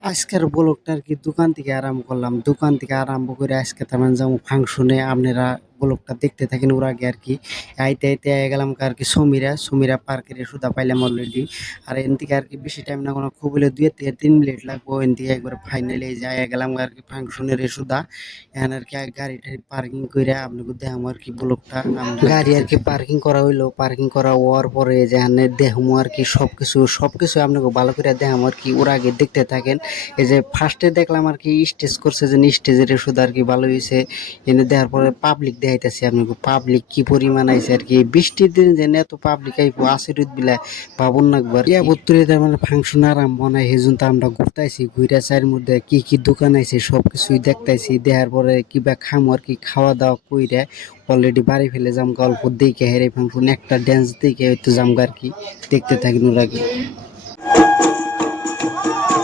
আজকের ব্লগটা আরকি দোকান থেকে আরম্ভ করলাম। দোকান থেকে আরম্ভ করে আজকে তেমন যাবো ফাংশনে। আপনারা ব্লগটা দেখতে থাকেন ওর আগে আরকি। আইতে আইয়া গেলাম আরকি সমীরা পার্কের সুধা পাইলাম অলরেডি। আর এন থেকে আরকি বেশি টাইম না কোনো খুব হলে ২ থেকে ৩ মিনিট লাগবো। এন থেকে একবারে ফাইনালি এই যে আইয়া গেলাম আরকি ফাংশনের সুধা। এখানে আরকি গাড়ি-টাড়ি পার্কিং কইরা আপনাকে দেখামু আরকি ব্লগটা। গাড়ি আরকি পার্কিং করা হইলো। পার্কিং করা হওয়ার পরে যে এখানে দেখামু আরকি সবকিছু আপনাকে ভালো করে দেখামু আরকি। ওর আগে দেখতে থাকেন। এই যে ফার্স্টে দেখলাম আর কি স্টেজ করছে যে স্টেজের শুধু আর কি ভালো হয়েছে। এনে দেওয়ার পরে পাবলিক দেখাইতেছি আপনাকে পাবলিক কি পরিমাণ আইছে আর কি। বৃষ্টির দিন যে এত পাবলিক আইবো আশীর্বাদ বিলা ভাবুন নাকবো আর ইয়া বত্তরে তার মানে ফাংশন আরম্ভ নাই সেজন্য তো আমরা ঘুরতেছি ঘুরে চাইর মধ্যে কি দোকান আইছে সবকিছুই দেখতেছি। দেখার পরে কিবা খামো আর কি খাওয়া দাওয়া কইরা অলরেডি বাড়ি ফেলে জামগা অল্প দেখে হেরে ফাংশন একটা ড্যান্স দেখে হয়তো জামগা আর কি। দেখতে থাকি ওর আগে।